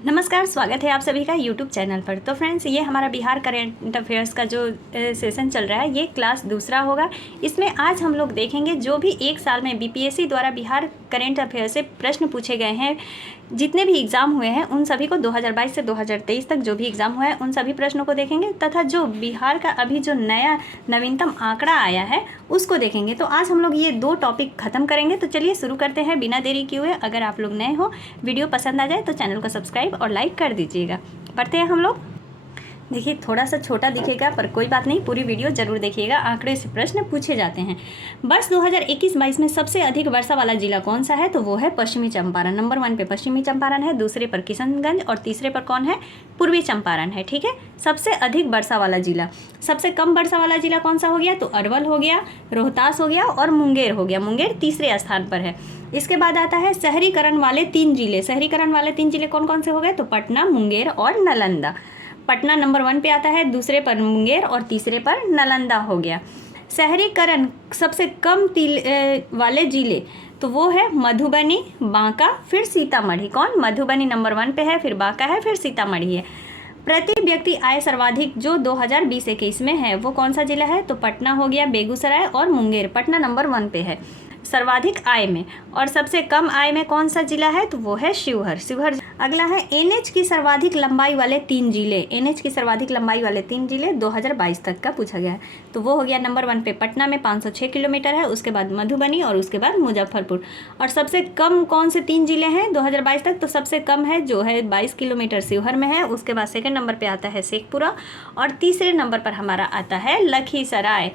नमस्कार, स्वागत है आप सभी का यूट्यूब चैनल पर। तो फ्रेंड्स, ये हमारा बिहार करेंट अफेयर्स का जो सेशन चल रहा है, ये क्लास दूसरा होगा। इसमें आज हम लोग देखेंगे जो भी एक साल में बीपीएससी द्वारा बिहार करेंट अफेयर्स से प्रश्न पूछे गए हैं, जितने भी एग्ज़ाम हुए हैं उन सभी को 2022 से 2023 तक जो भी एग्ज़ाम हुआ है उन सभी प्रश्नों को देखेंगे, तथा जो बिहार का अभी जो नया नवीनतम आंकड़ा आया है उसको देखेंगे। तो आज हम लोग ये दो टॉपिक ख़त्म करेंगे। तो चलिए शुरू करते हैं बिना देरी किए हुए। अगर आप लोग नए हो, वीडियो पसंद आ जाए तो चैनल को सब्सक्राइब और लाइक कर दीजिएगा। पढ़ते हैं हम लोग। देखिए, थोड़ा सा छोटा दिखेगा पर कोई बात नहीं, पूरी वीडियो जरूर देखिएगा। आंकड़े से प्रश्न पूछे जाते हैं। वर्ष 2021-22 में सबसे अधिक वर्षा वाला जिला कौन सा है? तो वो है पश्चिमी चंपारण। नंबर 1 पे पश्चिमी चंपारण है, दूसरे पर किशनगंज और तीसरे पर कौन है? पूर्वी चंपारण है। ठीक है, सबसे अधिक वर्षा वाला जिला। सबसे कम वर्षा वाला जिला कौन सा हो गया? तो अरवल हो गया, रोहतास हो गया और मुंगेर हो गया। मुंगेर तीसरे स्थान पर है। इसके बाद आता है शहरीकरण वाले 3 जिले। शहरीकरण वाले 3 जिले कौन कौन से हो गए? तो पटना, मुंगेर और नालंदा। पटना नंबर 1 पे आता है, दूसरे पर मुंगेर और तीसरे पर नालंदा हो गया। शहरीकरण सबसे कम वाले जिले तो वो है मधुबनी, बांका, फिर सीतामढ़ी। कौन? मधुबनी नंबर 1 पे है, फिर बांका है, फिर सीतामढ़ी है। प्रति व्यक्ति आय सर्वाधिक जो 2020-21 में है वो कौन सा जिला है? तो पटना हो गया, बेगूसराय और मुंगेर। पटना नंबर 1 पे है सर्वाधिक आय में। और सबसे कम आय में कौन सा जिला है? तो वो है शिवहर। शिवहर। अगला है एनएच की सर्वाधिक लंबाई वाले 3 जिले। एनएच की सर्वाधिक लंबाई वाले 3 जिले 2022 तक का पूछा गया है। तो वो हो गया नंबर 1 पे पटना में 506 किलोमीटर है, उसके बाद मधुबनी और उसके बाद मुजफ्फरपुर। और सबसे कम कौन से 3 जिले हैं 2022 तक? तो सबसे कम है जो है 22 किलोमीटर शिवहर में है, उसके बाद सेकंड नंबर पे आता है शेखपुरा और तीसरे नंबर पर हमारा आता है लखीसराय।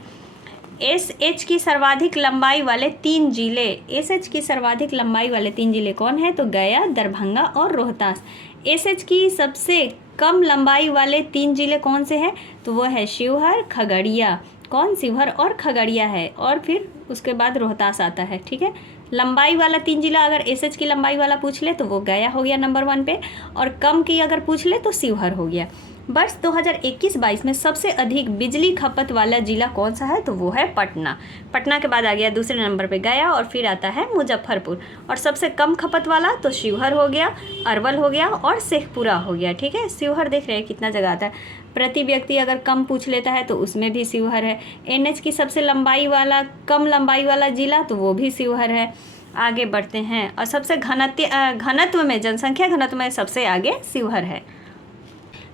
एसएच की सर्वाधिक लंबाई वाले 3 जिले। एसएच की सर्वाधिक लंबाई वाले 3 जिले कौन है? तो गया, दरभंगा और रोहतास। एसएच की सबसे कम लंबाई वाले 3 जिले कौन से हैं? तो वो है शिवहर, खगड़िया। कौन? शिवहर और खगड़िया है, और फिर उसके बाद रोहतास आता है। ठीक है, लंबाई वाला 3 जिला अगर एसएच की लंबाई वाला पूछ ले तो वो गया हो गया नंबर 1 पे, और कम की अगर पूछ ले तो शिवहर हो गया। वर्ष 2021-22 में सबसे अधिक बिजली खपत वाला जिला कौन सा है? तो वो है पटना। पटना के बाद आ गया दूसरे नंबर पे गया और फिर आता है मुजफ्फरपुर। और सबसे कम खपत वाला तो शिवहर हो गया, अरवल हो गया और शेखपुरा हो गया। ठीक है, शिवहर देख रहे हैं कितना जगह आता है। प्रति व्यक्ति अगर कम पूछ लेता है तो उसमें भी शिवहर है। एनएच की सबसे कम लंबाई वाला जिला तो वो भी शिवहर है। आगे बढ़ते हैं। और सबसे घनत्व में, जनसंख्या घनत्व में सबसे आगे शिवहर है।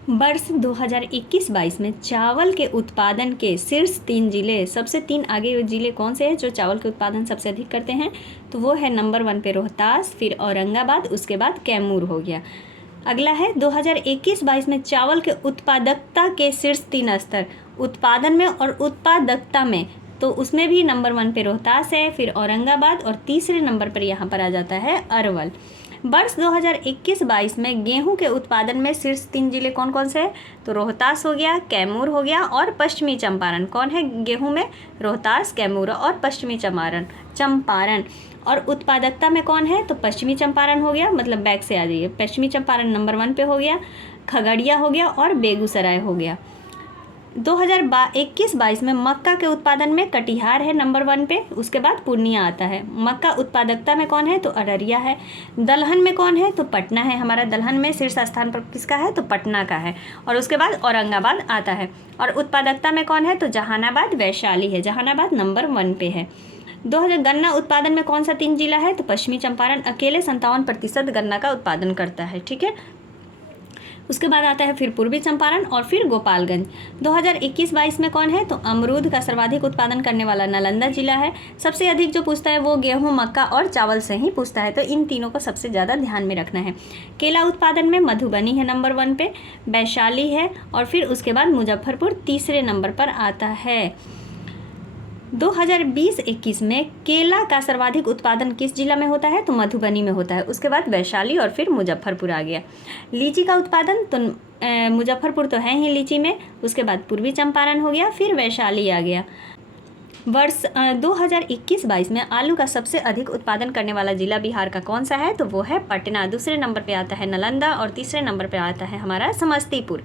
वर्ष 2021-22 में चावल के उत्पादन के शीर्ष 3 जिले, सबसे 3 आगे जिले कौन से हैं जो चावल के उत्पादन सबसे अधिक करते हैं? तो वो है नंबर 1 पे रोहतास, फिर औरंगाबाद, उसके बाद कैमूर हो गया। अगला है 2021-22 में चावल के उत्पादकता के शीर्ष 3 स्तर, उत्पादन में और उत्पादकता में, तो उसमें भी नंबर 1 पे रोहतास है, फिर औरंगाबाद और तीसरे नंबर पर यहाँ पर आ जाता है अरवल। वर्ष 2021-22 में गेहूं के उत्पादन में शीर्ष 3 जिले कौन कौन से हैं? तो रोहतास हो गया, कैमूर हो गया और पश्चिमी चंपारण। कौन है गेहूं में? रोहतास, कैमूर और पश्चिमी चंपारण। और उत्पादकता में कौन है? तो पश्चिमी चंपारण हो गया, मतलब बैक से आ जाइए। पश्चिमी चंपारण नंबर 1 पे हो गया, खगड़िया हो गया और बेगूसराय हो गया। 2021-22 में मक्का के उत्पादन में कटिहार है नंबर 1 पे, उसके बाद पूर्णिया आता है। मक्का उत्पादकता में कौन है? तो अररिया है। दलहन में कौन है? तो पटना है। हमारा दलहन में शीर्ष स्थान पर किसका है? तो पटना का है। और उसके बाद औरंगाबाद आता है। और उत्पादकता में कौन है? तो जहानाबाद, वैशाली है। जहानाबाद नंबर 1 पे है। 2000 गन्ना उत्पादन में कौन सा 3 जिला है? तो पश्चिमी चंपारण अकेले 57% गन्ना का उत्पादन करता है। ठीक है, उसके बाद आता है फिर पूर्वी चंपारण और फिर गोपालगंज। 2021-22 में कौन है? तो अमरूद का सर्वाधिक उत्पादन करने वाला नालंदा जिला है। सबसे अधिक जो पूछता है वो गेहूं, मक्का और चावल से ही पूछता है, तो इन तीनों को सबसे ज़्यादा ध्यान में रखना है। केला उत्पादन में मधुबनी है नंबर 1 पे, वैशाली है और फिर उसके बाद मुजफ्फरपुर तीसरे नंबर पर आता है। 2020-21 में केला का सर्वाधिक उत्पादन किस जिला में होता है? तो मधुबनी में होता है, उसके बाद वैशाली और फिर मुजफ्फरपुर आ गया। लीची का उत्पादन तो मुजफ्फरपुर तो है ही लीची में, उसके बाद पूर्वी चंपारण हो गया, फिर वैशाली आ गया। वर्ष 2021-22 में आलू का सबसे अधिक उत्पादन करने वाला जिला बिहार का कौन सा है? तो वो है पटना। दूसरे नंबर पे आता है नालंदा और तीसरे नंबर पे आता है हमारा समस्तीपुर।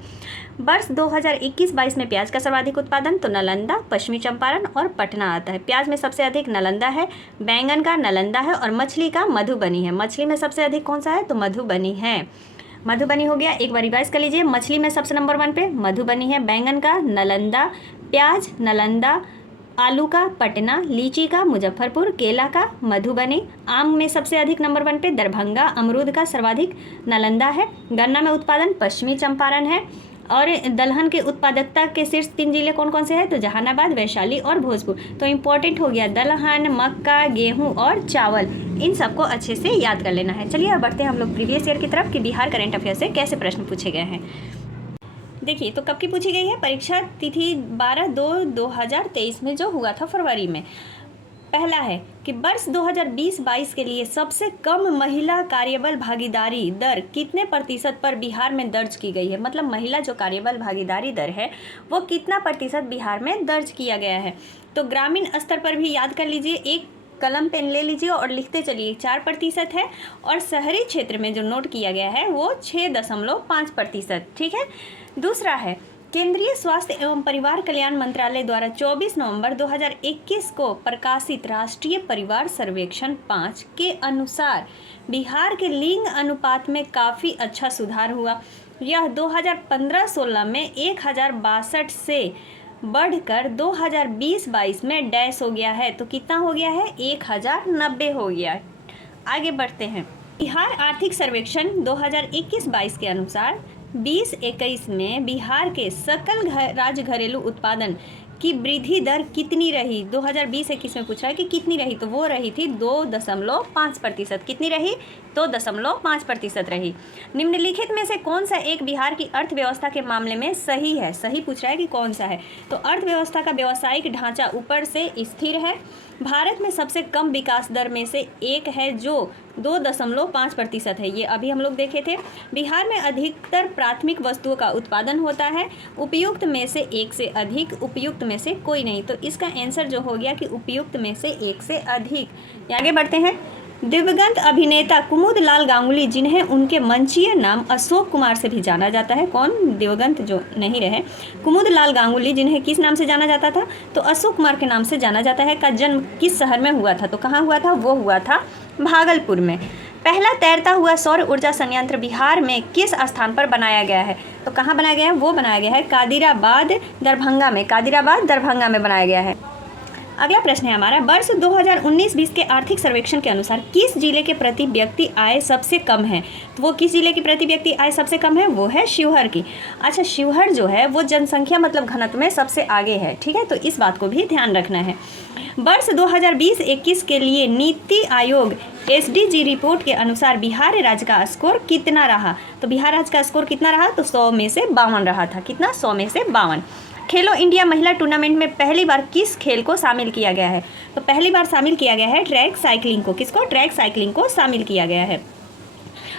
वर्ष 2021-22 में प्याज का सर्वाधिक उत्पादन तो नालंदा, पश्चिमी चंपारण और पटना आता है। प्याज में सबसे अधिक नालंदा है, बैंगन का नालंदा है और मछली का मधुबनी है। मछली में सबसे अधिक कौन सा है? तो मधुबनी है। मधुबनी हो गया। एक बार रिवाइज कर लीजिए। मछली में सबसे नंबर 1 पे मधुबनी है, बैंगन का नालंदा, प्याज नालंदा, आलू का पटना, लीची का मुजफ्फरपुर, केला का मधुबनी, आम में सबसे अधिक नंबर 1 पे दरभंगा, अमरूद का सर्वाधिक नालंदा है, गन्ना में उत्पादन पश्चिमी चंपारण है, और दलहन के उत्पादकता के शीर्ष 3 जिले कौन कौन से हैं? तो जहानाबाद, वैशाली और भोजपुर। तो इम्पोर्टेंट हो गया दलहन, मक्का, गेहूं और चावल, इन सबको अच्छे से याद कर लेना है। चलिए अब बढ़ते हैं हम लोग प्रीवियस ईयर की तरफ कि बिहार करंट अफेयर से कैसे प्रश्न पूछे गए हैं। देखिए, तो कब की पूछी गई है? परीक्षा तिथि 12/2/2023 में जो हुआ था फरवरी में। पहला है कि वर्ष 2020-22 के लिए सबसे कम महिला कार्यबल भागीदारी दर कितने प्रतिशत पर बिहार में दर्ज की गई है? मतलब महिला जो कार्यबल भागीदारी दर है वो कितना प्रतिशत बिहार में दर्ज किया गया है? तो ग्रामीण स्तर पर भी याद कर लीजिए, एक कलम पेन ले लीजिए और लिखते चलिए, 4% है, और शहरी क्षेत्र में जो नोट किया गया है वो 6.5%। ठीक है। दूसरा है केंद्रीय स्वास्थ्य एवं परिवार कल्याण मंत्रालय द्वारा 24 नवंबर 2021 को प्रकाशित राष्ट्रीय परिवार सर्वेक्षण 5 के अनुसार बिहार के लिंग अनुपात में काफ़ी अच्छा सुधार हुआ। यह 2015-16 में 1062 से बढ़कर 2020-22 में डैश हो गया है। तो कितना हो गया है? 1090 हो गया। आगे बढ़ते हैं। बिहार आर्थिक सर्वेक्षण 2021-22 के अनुसार 2021 में बिहार के सकल राज्य घरेलू उत्पादन की वृद्धि दर कितनी रही? 2020-21 में पूछा है कि कितनी रही, तो वो रही थी 2.5%। कितनी रही? 2.5% रही। निम्नलिखित में से कौन सा एक बिहार की अर्थव्यवस्था के मामले में सही है? सही पूछ रहा है कि कौन सा है? तो अर्थव्यवस्था का व्यावसायिक ढांचा ऊपर से स्थिर है। भारत में सबसे कम विकास दर में से एक है जो 2.5% है, ये अभी हम लोग देखे थे। बिहार में अधिकतर प्राथमिक वस्तुओं का उत्पादन होता है। उपयुक्त में से एक से अधिक, उपयुक्त में से कोई नहीं। तो इसका आंसर जो हो गया कि उपयुक्त में से एक से अधिक। आगे बढ़ते हैं। दिवंगत अभिनेता कुमुदलाल गांगुली, जिन्हें उनके मंचीय नाम अशोक कुमार से भी जाना जाता है, कौन? दिवंगत जो नहीं रहे, कुमुदलाल गांगुली, जिन्हें किस नाम से जाना जाता था? तो अशोक कुमार के नाम से जाना जाता है, का जन्म किस शहर में हुआ था? तो कहाँ हुआ था? वो हुआ था भागलपुर में। पहला तैरता हुआ सौर ऊर्जा संयंत्र बिहार में किस स्थान पर बनाया गया है? तो कहाँ बनाया गया है? वो बनाया गया है कादिराबाद, दरभंगा में। कादिराबाद, दरभंगा में बनाया गया है। अगला प्रश्न है हमारा, वर्ष 2019-20 के आर्थिक सर्वेक्षण के अनुसार किस जिले के प्रति व्यक्ति आय सबसे कम है? तो वो किस जिले की प्रति व्यक्ति आय सबसे कम है? वो है शिवहर की। अच्छा, शिवहर जो है वो जनसंख्या मतलब घनत्व में सबसे आगे है। ठीक है, तो इस बात को भी ध्यान रखना है। वर्ष 2020-21 के लिए नीति आयोग SDG रिपोर्ट के अनुसार बिहार राज्य का स्कोर कितना रहा? तो बिहार राज्य का स्कोर कितना रहा? तो 100 में से 52 रहा था। कितना? 100 में से 52। खेलो इंडिया महिला टूर्नामेंट में पहली बार किस खेल को शामिल किया गया है? तो पहली बार शामिल किया गया है ट्रैक साइकिलिंग को। किसको? ट्रैक साइकिलिंग को शामिल किया गया है।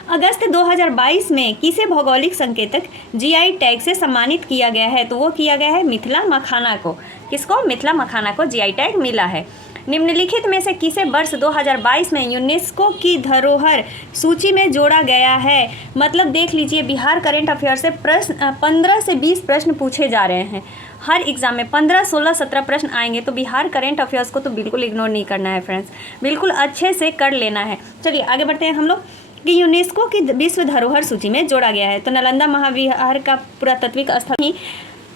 अगस्त 2022 में किसे भौगोलिक संकेतक GI टैग से सम्मानित किया गया है? तो वो किया गया है मिथिला मखाना को। किसको? मिथिला मखाना को GI टैग मिला है। निम्नलिखित में से किसे वर्ष 2022 में यूनेस्को की धरोहर सूची में जोड़ा गया है? मतलब देख लीजिए, बिहार करंट अफेयर से प्रश्न 15 से 20 प्रश्न पूछे जा रहे हैं। हर एग्जाम में 15, 16, 17 प्रश्न आएंगे, तो बिहार करंट अफेयर्स को तो बिल्कुल इग्नोर नहीं करना है फ्रेंड्स, बिल्कुल अच्छे से कर लेना है। चलिए आगे बढ़ते हैं हम लोग कि यूनेस्को की विश्व धरोहर सूची में जोड़ा गया है। तो नालंदा महाविहार का पुरातात्विक स्थल ही,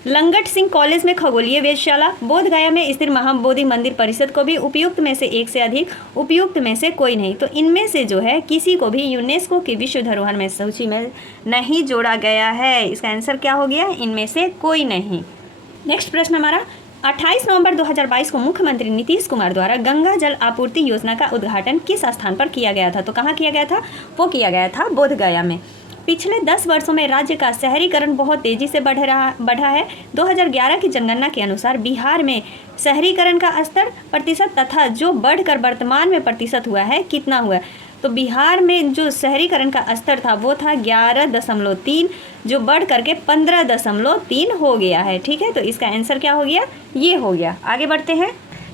लंगट सिंह कॉलेज में खगोलीय वेधशाला, बोध गया में स्थित महाबोधि मंदिर परिषद को भी उपयुक्त में से एक से अधिक, उपयुक्त में से कोई नहीं। तो इनमें से जो है किसी को भी यूनेस्को की विश्व धरोहर में सूची में नहीं जोड़ा गया है। इसका आंसर क्या हो गया? इनमें से कोई नहीं। नेक्स्ट प्रश्न हमारा, 28 नवंबर 2022 को मुख्यमंत्री नीतीश कुमार द्वारा गंगा जल आपूर्ति योजना का उद्घाटन किस स्थान पर किया गया था? तो कहाँ किया गया था? वो किया गया था बोध गया में। पिछले 10 वर्षों में राज्य का शहरीकरण बहुत तेजी से बढ़ा है। 2011 की जनगणना के अनुसार बिहार में शहरीकरण का स्तर प्रतिशत तथा जो बढ़कर वर्तमान में प्रतिशत हुआ है, कितना हुआ? तो बिहार में जो शहरीकरण का स्तर था वो था 11.3, जो बढ़ करके 15.3 हो गया है। ठीक है, तो इसका आंसर क्या हो गया? ये हो गया। आगे बढ़ते हैं।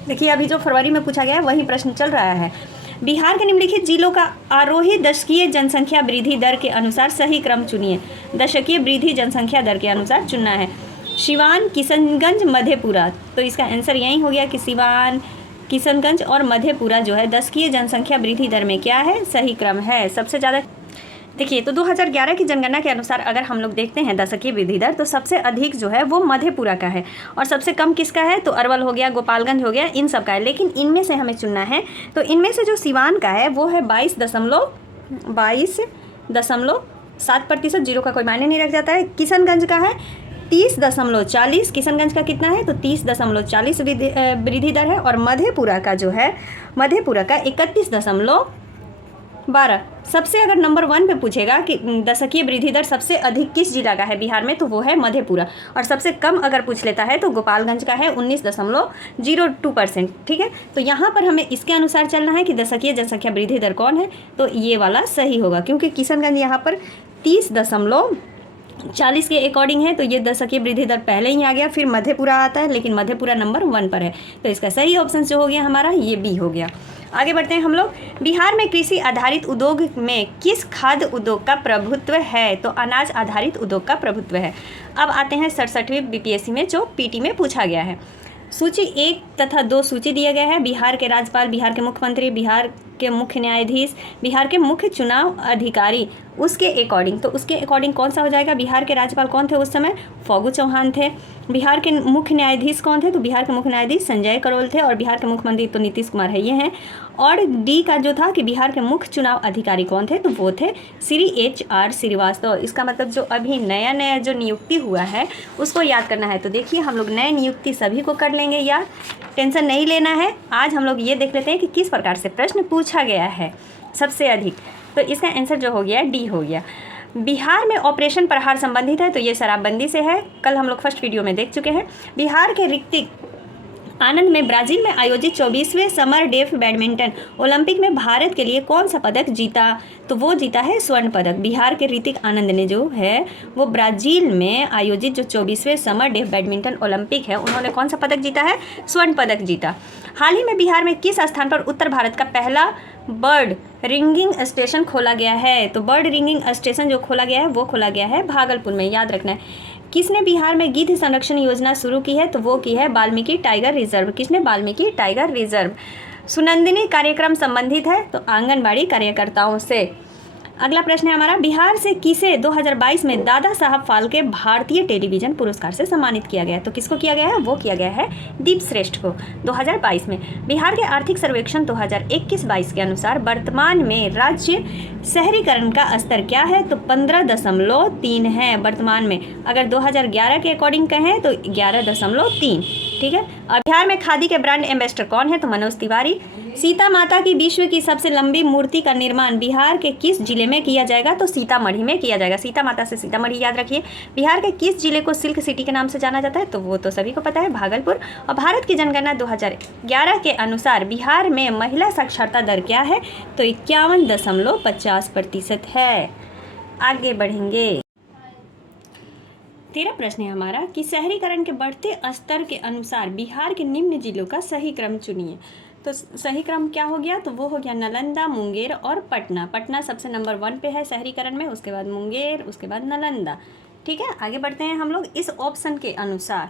देखिए, अभी जो फरवरी में पूछा गया है वही प्रश्न चल रहा है। बिहार के निम्नलिखित जिलों का आरोही दशकीय जनसंख्या वृद्धि दर के अनुसार सही क्रम चुनिए। दशकीय वृद्धि जनसंख्या दर के अनुसार चुनना है। सिवान, किशनगंज, मधेपुरा। तो इसका आंसर यही हो गया कि सिवान, किशनगंज और मधेपुरा जो है दशकीय जनसंख्या वृद्धि दर में क्या है? सही क्रम है। सबसे ज़्यादा देखिए, तो 2011 की जनगणना के अनुसार अगर हम लोग देखते हैं दशकीय वृद्धि दर, तो सबसे अधिक जो है वो मधेपुरा का है और सबसे कम किसका है, तो अरवल हो गया, गोपालगंज हो गया, इन सब का है। लेकिन इनमें से हमें चुनना है, तो इनमें से जो सिवान का है वो है 22.7%, जीरो का कोई मायने नहीं रख जाता है। किशनगंज का है 30.40, किशनगंज का कितना है, तो 30.40 वृद्धि दर है। और मधेपुरा का जो है, मधेपुरा का 31.12। सबसे अगर नंबर 1 पे पूछेगा कि दशकीय वृद्धि दर सबसे अधिक किस जिला का है बिहार में, तो वो है मधेपुरा। और सबसे कम अगर पूछ लेता है तो गोपालगंज का है 19.02%। ठीक है, तो यहाँ पर हमें इसके अनुसार चलना है कि दशकीय जनसंख्या वृद्धि दर कौन है, तो ये वाला सही होगा, क्योंकि किशनगंज यहाँ पर 30.40 के अकॉर्डिंग है, तो ये दशकीय वृद्धि दर पहले ही आ गया, फिर मधेपुरा आता है, लेकिन मधेपुरा नंबर 1 पर है। तो इसका सही ऑप्शन जो हो गया हमारा, ये बी हो गया। आगे बढ़ते हैं हम लोग। बिहार में कृषि आधारित उद्योग में किस खाद्य उद्योग का प्रभुत्व है, तो अनाज आधारित उद्योग का प्रभुत्व है। अब आते हैं 67वीं बीपीएससी में जो पीटी में पूछा गया है। सूची 1 तथा 2 सूची दिया गया है। बिहार के राज्यपाल, बिहार के मुख्यमंत्री, बिहार के मुख्य न्यायाधीश, बिहार के मुख्य चुनाव अधिकारी, उसके अकॉर्डिंग, तो उसके अकॉर्डिंग कौन सा हो जाएगा। बिहार के राज्यपाल कौन थे उस समय, फागू चौहान थे। बिहार के मुख्य न्यायाधीश कौन थे, तो बिहार के मुख्य न्यायाधीश संजय करोल थे। और बिहार के मुख्यमंत्री तो नीतीश कुमार है, ये हैं। और डी का जो था कि बिहार के मुख्य चुनाव अधिकारी कौन थे, तो वो थे श्री HR श्रीवास्तव। इसका मतलब जो अभी नया नया जो नियुक्ति हुआ है उसको याद करना है। तो देखिए, हम लोग नए नियुक्ति सभी को कर लेंगे यार, टेंशन नहीं लेना है। आज हम लोग ये देख लेते हैं कि किस प्रकार से प्रश्न पूछा गया है सबसे अधिक। तो इसका आंसर जो हो गया डी हो गया। बिहार में ऑपरेशन प्रहार संबंधित है, तो ये शराबबंदी से है, कल हम लोग फर्स्ट वीडियो में देख चुके हैं। बिहार के ऋतिक आनंद में ब्राजील में आयोजित 24वें समर डेफ बैडमिंटन ओलंपिक में भारत के लिए कौन सा पदक जीता, तो वो जीता है स्वर्ण पदक। बिहार के ऋतिक आनंद ने जो है वो ब्राज़ील में आयोजित जो 24वें समर डेफ बैडमिंटन ओलंपिक है, उन्होंने कौन सा पदक जीता है, स्वर्ण पदक जीता। हाल ही में बिहार में किस स्थान पर उत्तर भारत का पहला बर्ड रिंगिंग स्टेशन खोला गया है, तो बर्ड रिंगिंग स्टेशन जो खोला गया है वो खोला गया है भागलपुर में, याद रखना है। किसने बिहार में गिद्ध संरक्षण योजना शुरू की है, तो वो की है वाल्मीकि टाइगर रिजर्व। किसने, वाल्मीकि टाइगर रिजर्व। सुनंदिनी कार्यक्रम संबंधित है, तो आंगनबाड़ी कार्यकर्ताओं से। अगला प्रश्न है हमारा, बिहार से किसे 2022 में दादा साहब फाल्के भारतीय टेलीविजन पुरस्कार से सम्मानित किया गया है, तो किसको किया गया है, वो किया गया है दीप श्रेष्ठ को 2022 में। बिहार के आर्थिक सर्वेक्षण 2021-22 के अनुसार वर्तमान में राज्य शहरीकरण का स्तर क्या है, तो 15.3 है वर्तमान में। अगर 2011 के अकॉर्डिंग कहें तो 11.3। ठीक है। और बिहार में खादी के ब्रांड एम्बेसडर कौन है, तो मनोज तिवारी। सीता माता की विश्व की सबसे लंबी मूर्ति का निर्माण बिहार के किस जिले में किया जाएगा, तो सीतामढ़ी में किया जाएगा। सीता माता से सीतामढ़ी याद रखिए। बिहार के किस जिले को सिल्क सिटी के नाम से जाना जाता है, तो वो तो सभी को पता है, भागलपुर। और भारत की जनगणना 2011 के अनुसार बिहार में महिला साक्षरता दर क्या है, तो 51.50% है। आगे बढ़ेंगे। 13 प्रश्न है हमारा कि शहरीकरण के बढ़ते स्तर के अनुसार बिहार के निम्न जिलों का सही क्रम चुनिए। तो सही क्रम क्या हो गया, तो वो हो गया नालंदा, मुंगेर और पटना। पटना सबसे नंबर 1 पे है शहरीकरण में, उसके बाद मुंगेर, उसके बाद नालंदा। ठीक है, आगे बढ़ते हैं हम लोग इस ऑप्शन के अनुसार।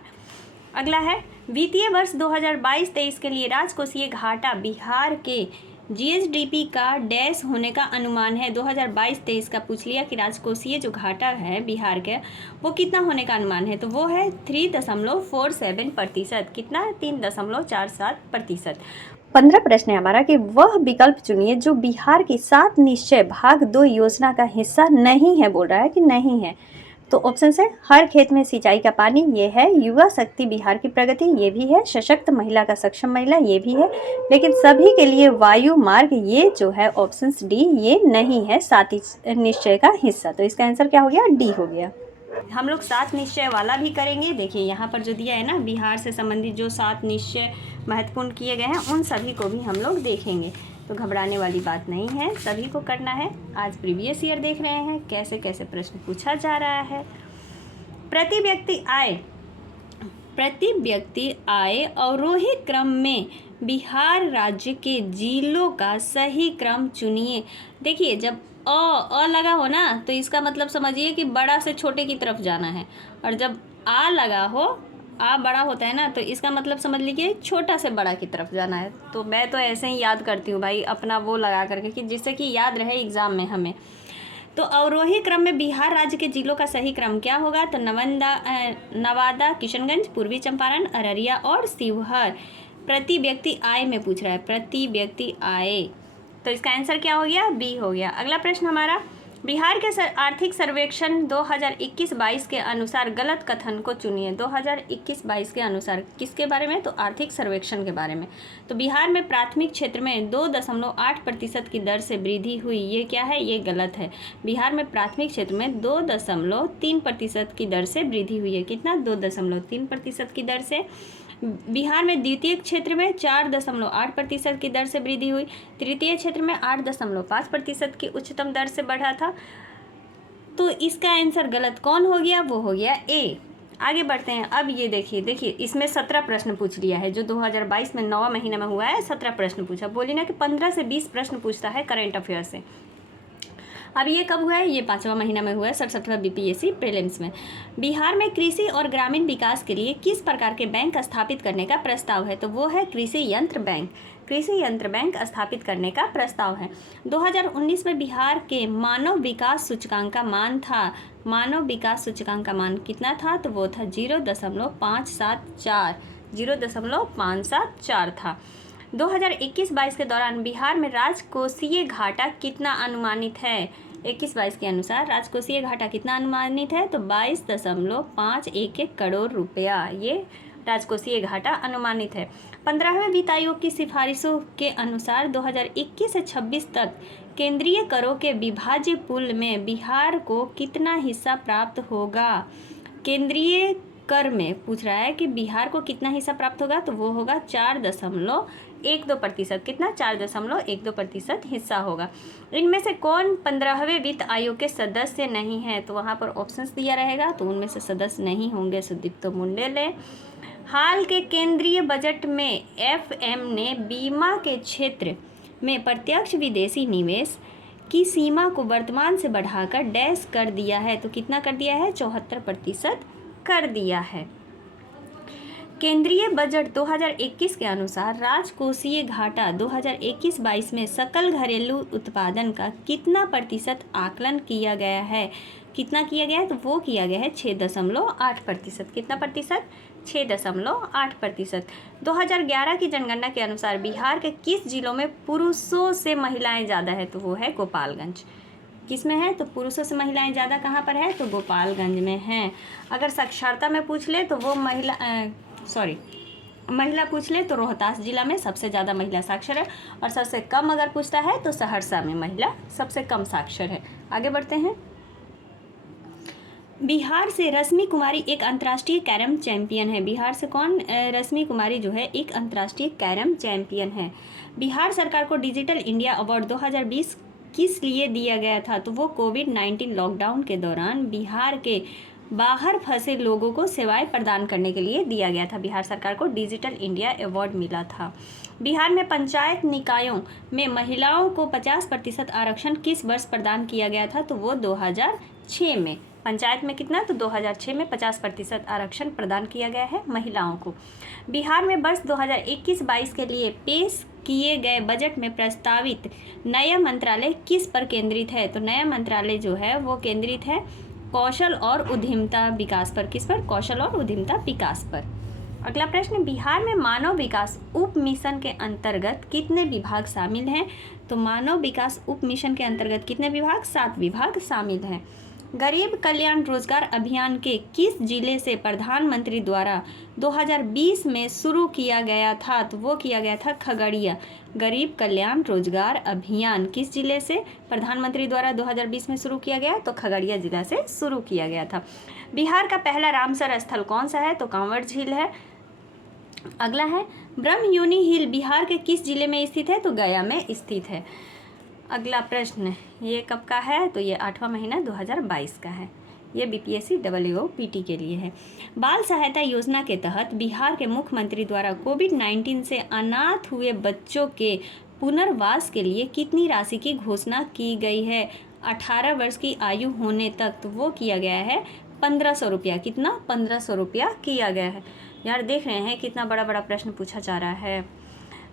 अगला है, वित्तीय वर्ष 2022-23 के लिए राजकोषीय घाटा बिहार के GSDP का डैश होने का अनुमान है। 2022-23 का पूछ लिया कि राजकोषीय जो घाटा है बिहार के वो कितना होने का अनुमान है, तो वो है 3.47%। कितना, 3.47%। 15 प्रश्न है हमारा कि वह विकल्प चुनिए जो बिहार की 7 निश्चय भाग 2 योजना का हिस्सा नहीं है, बोल रहा है कि नहीं है। तो ऑप्शन है हर खेत में सिंचाई का पानी, ये है। युवा शक्ति बिहार की प्रगति, ये भी है। सशक्त महिला का सक्षम महिला, ये भी है। लेकिन सभी के लिए वायु मार्ग, ये जो है ऑप्शन डी, ये नहीं है 7 निश्चय का हिस्सा। तो इसका आंसर क्या हो गया, डी हो गया। हम लोग 7 निश्चय वाला भी करेंगे। देखिए यहाँ पर जो दिया है ना, बिहार से संबंधित जो 7 निश्चय महत्वपूर्ण किए गए हैं उन सभी को भी हम लोग देखेंगे, तो घबराने वाली बात नहीं है, सभी को करना है। आज प्रीवियस ईयर देख रहे हैं कैसे कैसे प्रश्न पूछा जा रहा है। प्रति व्यक्ति आय अवरोही क्रम में बिहार राज्य के जिलों का सही क्रम चुनिए। देखिए जब अ लगा हो ना, तो इसका मतलब समझिए कि बड़ा से छोटे की तरफ जाना है, और जब आ लगा हो, आ बड़ा होता है ना, तो इसका मतलब समझ लीजिए छोटा से बड़ा की तरफ जाना है। तो मैं तो ऐसे ही याद करती हूँ भाई, अपना वो लगा करके कि जिससे कि याद रहे एग्ज़ाम में हमें। तो अवरोही क्रम में बिहार राज्य के जिलों का सही क्रम क्या होगा? तो नवादा, किशनगंज, पूर्वी चंपारण, अररिया और शिवहर। प्रति व्यक्ति आय में पूछ रहा है, प्रति व्यक्ति आय, तो इसका आंसर क्या हो गया? बी हो गया। अगला प्रश्न हमारा, बिहार के आर्थिक सर्वेक्षण 2021-22 के अनुसार गलत कथन को चुनिए। 2021-22 के अनुसार किसके बारे में? तो आर्थिक सर्वेक्षण के बारे में। तो बिहार में प्राथमिक क्षेत्र में 2.8% की दर से वृद्धि हुई, ये क्या है? ये गलत है। बिहार में प्राथमिक क्षेत्र में 2.3% की दर से वृद्धि हुई है। कितना? 2.3% की दर से। बिहार में द्वितीय क्षेत्र में 4.8% की दर से वृद्धि हुई। तृतीय क्षेत्र में 8.5% की उच्चतम दर से बढ़ा था। तो इसका आंसर गलत कौन हो गया? वो हो गया ए। आगे बढ़ते हैं। अब ये देखिए इसमें 17 प्रश्न पूछ लिया है, जो 2022 में 9वां महीने में हुआ है। 17 प्रश्न पूछा। बोली ना कि 15 से 20 प्रश्न पूछता है करंट अफेयर से। अब ये कब हुआ है? ये 5वां महीना में हुआ है, 67वां बीपीएससी प्रीलिम्स में। बिहार में कृषि और ग्रामीण विकास के लिए किस प्रकार के बैंक स्थापित करने का प्रस्ताव है? तो वो है कृषि यंत्र बैंक। कृषि यंत्र बैंक स्थापित करने का प्रस्ताव है। 2019 में बिहार के मानव विकास सूचकांक का मान था, मानव विकास सूचकांक का मान कितना था? तो वो था 0.574, 0.574 था। 2021-22 के दौरान बिहार में राजकोषीय घाटा कितना अनुमानित है? 21-22 के अनुसार राजकोषीय घाटा कितना अनुमानित है? तो 22.511 करोड़ रुपया, ये राजकोषीय घाटा अनुमानित है। 15वें वित्त आयोग की सिफारिशों के अनुसार 2021 से 26 तक केंद्रीय करों के विभाज्य पूल में बिहार को कितना हिस्सा प्राप्त होगा? केंद्रीय कर में पूछ रहा है कि बिहार को कितना हिस्सा प्राप्त होगा? तो वो होगा 4.12%। कितना? 4.12% हिस्सा होगा। इनमें से कौन 15वें वित्त आयोग के सदस्य नहीं है? तो वहाँ पर ऑप्शंस दिया रहेगा, तो उनमें से सदस्य नहीं होंगे सुदीप्त मुंडेले। हाल के केंद्रीय बजट में FM ने बीमा के क्षेत्र में प्रत्यक्ष विदेशी निवेश की सीमा को वर्तमान से बढ़ाकर डैश कर दिया है। तो कितना कर दिया है? 74% कर दिया है। केंद्रीय बजट 2021 के अनुसार राजकोषीय घाटा 2021-22 में सकल घरेलू उत्पादन का कितना प्रतिशत आकलन किया गया है? कितना किया गया है? तो वो किया गया है 6.8%। कितना प्रतिशत? 6.8%। 2011 की जनगणना के अनुसार बिहार के किस जिलों में पुरुषों से महिलाएं ज़्यादा है? तो वो है गोपालगंज। किस में है? तो पुरुषों से महिलाएं ज़्यादा कहाँ पर है? तो गोपालगंज में हैं। अगर साक्षरता में पूछ ले तो वो महिला पूछ ले तो रोहतास जिला में सबसे ज़्यादा महिला साक्षर है, और सबसे कम अगर पूछता है तो सहरसा में महिला सबसे कम साक्षर है। आगे बढ़ते हैं। बिहार से रश्मि कुमारी एक अंतर्राष्ट्रीय कैरम चैंपियन है। बिहार से कौन? रश्मि कुमारी जो है एक अंतर्राष्ट्रीय कैरम चैंपियन है। बिहार सरकार को डिजिटल इंडिया अवार्ड 2020 किस लिए दिया गया था? तो वो कोविड-19 लॉकडाउन के दौरान बिहार के बाहर फंसे लोगों को सेवाएं प्रदान करने के लिए दिया गया था। बिहार सरकार को डिजिटल इंडिया अवार्ड मिला था। बिहार में पंचायत निकायों में महिलाओं को 50% आरक्षण किस वर्ष प्रदान किया गया था? तो वो 2006 में। पंचायत में कितना? तो 2006 में 50% आरक्षण प्रदान किया गया है महिलाओं को। बिहार में वर्ष 2021-22 के लिए पेश किए गए बजट में प्रस्तावित नया मंत्रालय किस पर केंद्रित है? तो नया मंत्रालय जो है वो केंद्रित है कौशल और उद्यमिता विकास पर। किस पर? कौशल और उद्यमिता विकास पर। अगला प्रश्न, बिहार में मानव विकास उप मिशन के अंतर्गत कितने विभाग शामिल हैं? तो मानव विकास उप मिशन के अंतर्गत कितने विभाग? 7 विभाग शामिल हैं। गरीब कल्याण रोजगार अभियान के किस जिले से प्रधानमंत्री द्वारा 2020 में शुरू किया गया था? तो वो किया गया था खगड़िया। गरीब कल्याण रोजगार अभियान किस जिले से प्रधानमंत्री द्वारा 2020 में शुरू किया गया? तो खगड़िया जिला से शुरू किया गया था। बिहार का पहला रामसर स्थल कौन सा है? तो कांवड़ झील है। अगला है, ब्रह्मयोनी हिल बिहार के किस जिले में स्थित है? तो गया में स्थित है। अगला प्रश्न, ये कब का है? तो ये 8वां महीना 2022 का है। ये बीपीएससी WOPT के लिए है। बाल सहायता योजना के तहत बिहार के मुख्यमंत्री द्वारा कोविड-19 से अनाथ हुए बच्चों के पुनर्वास के लिए कितनी राशि की घोषणा की गई है? 18 वर्ष की आयु होने तक। तो वो किया गया है 1500 रुपया। कितना? 1500 रुपया किया गया है। यार देख रहे हैं कितना बड़ा बड़ा प्रश्न पूछा जा रहा है।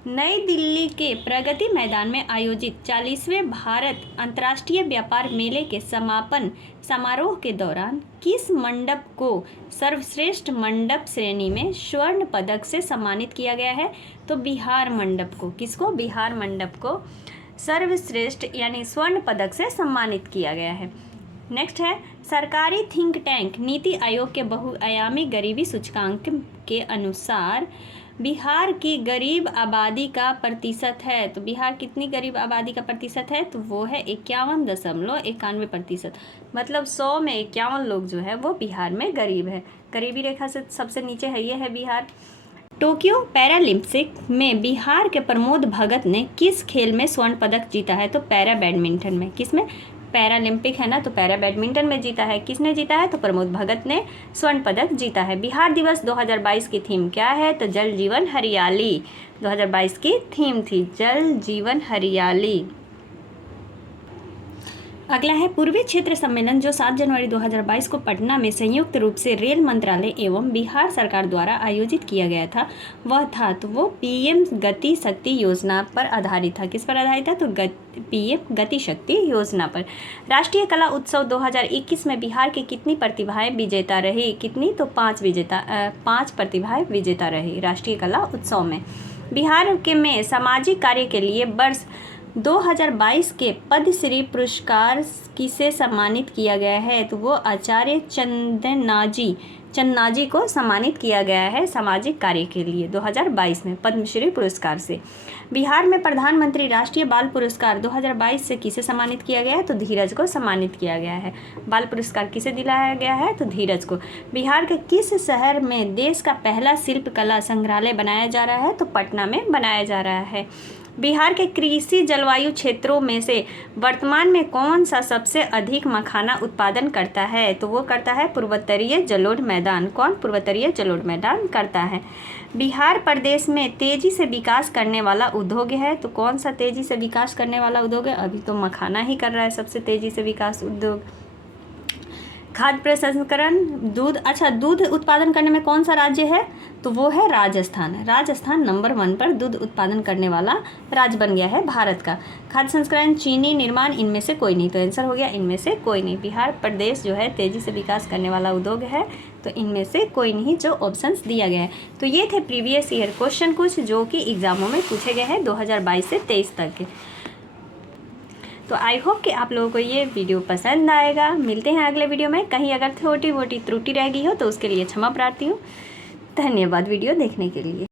नई दिल्ली के प्रगति मैदान में आयोजित 40वें भारत अंतर्राष्ट्रीय व्यापार मेले के समापन समारोह के दौरान किस मंडप को सर्वश्रेष्ठ मंडप श्रेणी में स्वर्ण पदक से सम्मानित किया गया है? तो बिहार मंडप को। किसको? बिहार मंडप को सर्वश्रेष्ठ यानी स्वर्ण पदक से सम्मानित किया गया है। नेक्स्ट है, सरकारी थिंक टैंक नीति आयोग के बहुआयामी गरीबी सूचकांक के अनुसार बिहार की गरीब आबादी का प्रतिशत है। तो बिहार कितनी गरीब आबादी का प्रतिशत है? तो वो है 51.91%। मतलब 100 में 51 लोग जो है वो बिहार में गरीब है। गरीबी रेखा से सबसे नीचे है, ये है बिहार। टोक्यो पैरालंपिक में बिहार के प्रमोद भगत ने किस खेल में स्वर्ण पदक जीता है? तो पैरा बैडमिंटन में। किस में? पैरालंपिक है ना, तो पैरा बैडमिंटन में जीता है। किसने जीता है? तो प्रमोद भगत ने स्वर्ण पदक जीता है। बिहार दिवस 2022 की थीम क्या है? तो जल जीवन हरियाली 2022 की थीम थी, जल जीवन हरियाली। अगला है, पूर्वी क्षेत्र सम्मेलन जो 7 जनवरी 2022 को पटना में संयुक्त रूप से रेल मंत्रालय एवं बिहार सरकार द्वारा आयोजित किया गया था, वह था तो वो पीएम गति शक्ति योजना पर आधारित था। किस पर आधारित था? तो पीएम गति शक्ति योजना पर। राष्ट्रीय कला उत्सव 2021 में बिहार की कितनी प्रतिभाएं विजेता रही? कितनी? तो 5 प्रतिभाएं विजेता रही राष्ट्रीय कला उत्सव में। बिहार के में सामाजिक कार्य के लिए वर्ष 2022 के पद्मश्री पुरस्कार किसे सम्मानित किया गया है? तो वो आचार्य चन्नाजी को सम्मानित किया गया है सामाजिक कार्य के लिए 2022 में पद्मश्री पुरस्कार से। बिहार में प्रधानमंत्री राष्ट्रीय बाल पुरस्कार 2022 से किसे सम्मानित किया गया है? तो धीरज को सम्मानित किया गया है। बाल पुरस्कार किसे दिलाया गया है? तो धीरज को। बिहार के किस शहर में देश का पहला शिल्पकला संग्रहालय बनाया जा रहा है? तो पटना में बनाया जा रहा है। बिहार के कृषि जलवायु क्षेत्रों में से वर्तमान में कौन सा सबसे अधिक मखाना उत्पादन करता है? तो वो करता है पूर्वोत्तरीय जलोढ़ मैदान। कौन? पूर्वोत्तरीय जलोढ़ मैदान करता है। बिहार प्रदेश में तेजी से विकास करने वाला उद्योग है, तो कौन सा तेजी से विकास करने वाला उद्योग है? अभी तो मखाना ही कर रहा है सबसे तेजी से विकास उद्योग। खाद्य प्रसंस्करण, दूध। अच्छा, दूध उत्पादन करने में कौन सा राज्य है? तो वो है राजस्थान। राजस्थान नंबर 1 पर दूध उत्पादन करने वाला राज्य बन गया है भारत का। खाद्य संस्करण, चीनी निर्माण, इनमें से कोई नहीं। तो आंसर हो गया इनमें से कोई नहीं। बिहार प्रदेश जो है तेजी से विकास करने वाला उद्योग है, तो इनमें से कोई नहीं जो ऑप्शंस दिया गया है। तो ये थे प्रीवियस ईयर क्वेश्चन कुछ जो कि एग्जामों में पूछे गए हैं 2022 से 23 तक के। तो आई होप कि आप लोगों को ये वीडियो पसंद आएगा। मिलते हैं अगले वीडियो में। कहीं अगर छोटी मोटी त्रुटि रह गई हो तो उसके लिए क्षमा प्रार्थी हूँ। धन्यवाद वीडियो देखने के लिए।